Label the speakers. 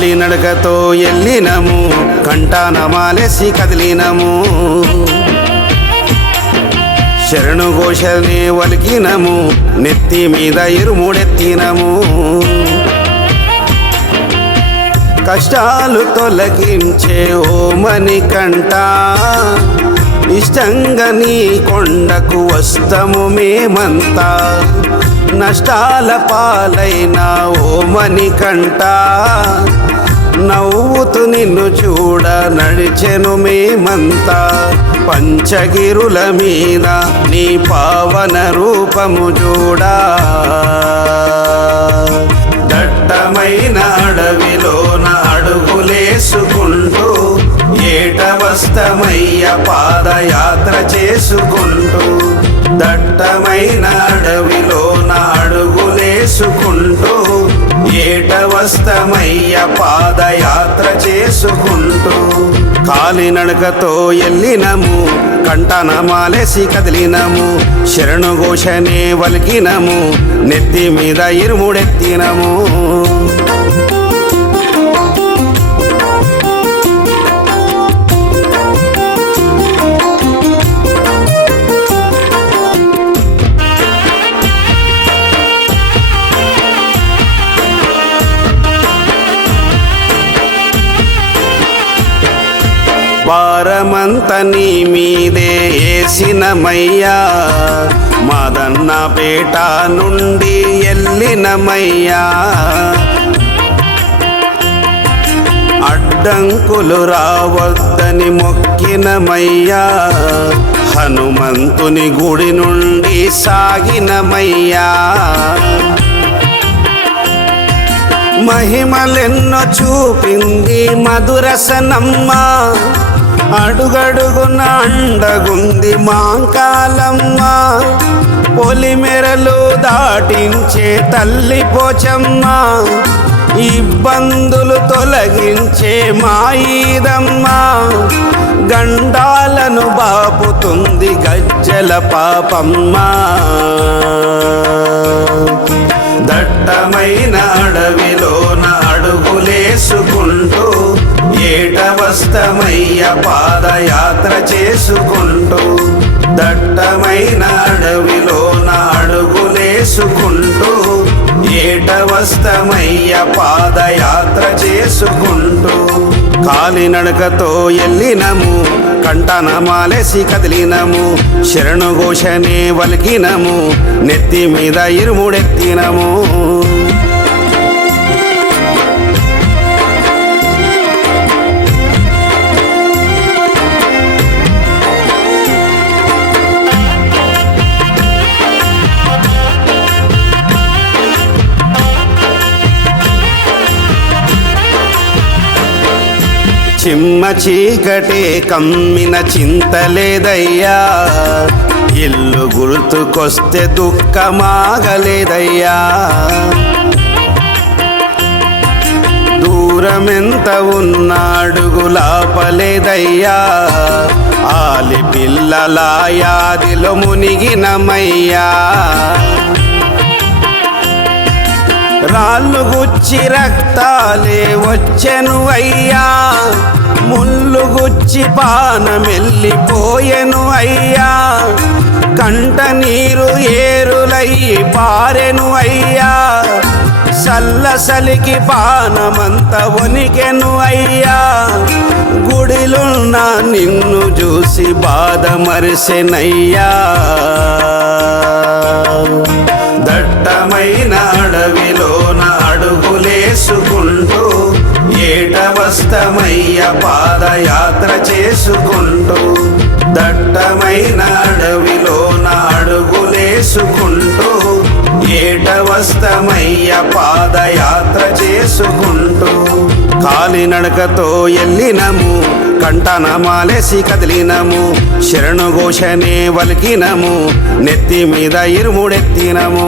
Speaker 1: కాలినడకతో ఎల్లినము కంటాన మాలేసి కదిలినము. శరణు ఘోషల్ని వలికినము నెత్తి మీద ఇరుముడెత్తినము కష్టాలు తొలగించే ఓమని కంట ఇష్టంగా నీ కొండకు వస్తము మేమంతా. నష్టాల పాలైన ఓ మణికంట నవ్వుతూ నిన్ను చూడ నడిచెను మేమంతా. పంచగిరుల మీద నీ పావన రూపము చూడా దట్టమైన అడవిలోన అడుగులేసుకుంటూ ఏటవస్తమయ్య పాదయాత్ర చేసుకుంటూ దట్టమైన అడవిలో స్వస్థమయ్య పాదయాత్ర చేసుకుంటూ కాలినడకతో ఎల్లినము కంటన మాలేసి కదిలినము శరణు ఘోషనే వలికినము నెత్తి మీద ఇరుముడెత్తినము. భారమంత నీ మీదే ఏసినమయ్యా. మాదన్న పేట నుండి ఎల్లినమయ్యా. అడ్డంకులు రావద్దని మొక్కినమయ్యా. హనుమంతుని గుడి నుండి సాగినమయ్యా. మహిమలెన్నో చూపింది మధురసనమ్మ. అడుగడుగున అండగుంది మాంకాలమ్మ పొలిమెరలు దాటించే తల్లి పోచమ్మ. ఇబ్బందులు తొలగించే మాయిదమ్మ గండాలను బాపుతుంది గజ్జల పాపమ్మ. చేసుకుంటూ దట్టమైన అడవిలోన అడుగులేసుకుంటూ ఏటవస్తమయ్య పాదయాత్ర చేసుకుంటూ కాలినడకతో ఎల్లినము కంటన మాలేసి కదిలినము శరణు ఘోషనే వలికినము నెత్తి మీద ఇరుముడెత్తినము. చిమ్మ చీకటే కమ్మిన చింతలేదయ్యా ఇల్లు గుర్తుకొస్తే దుఃఖమాగలేదయ్యా. దూరమెంత ఉన్నాడుగులాపలేదయ్యా ఆలి పిల్లల యాదిలో మునిగినమయ్యా. రాళ్ళు గుచ్చి రక్తాలే వచ్చెను అయ్యా. ముళ్ళు గుచ్చి పానమెల్లిపోయెను అయ్యా. కంట నీరు ఏరులయ్యి పారెను అయ్యా. సల్లసలికి పానమంత వనికెను అయ్యా. గుడిలున్న నిన్ను చూసి బాధ మరిసెనయ్యా. దట్టమైన అడవిలోన అడుగులేసుకుంటూ ఏటవస్తమయ్య పాదయాత్ర చేసుకుంటూ దట్టమైన అడవిలోన అడుగులేసుకుంటూ ఏటవస్తమయ్య పాదయాత్ర చేసుకుంటూ కాలినడకతో ఎల్లినము కంటన మాలేసి కదిలినము శరణు ఘోషమే వలికినము నెత్తి మీద ఇరుముడెత్తినము.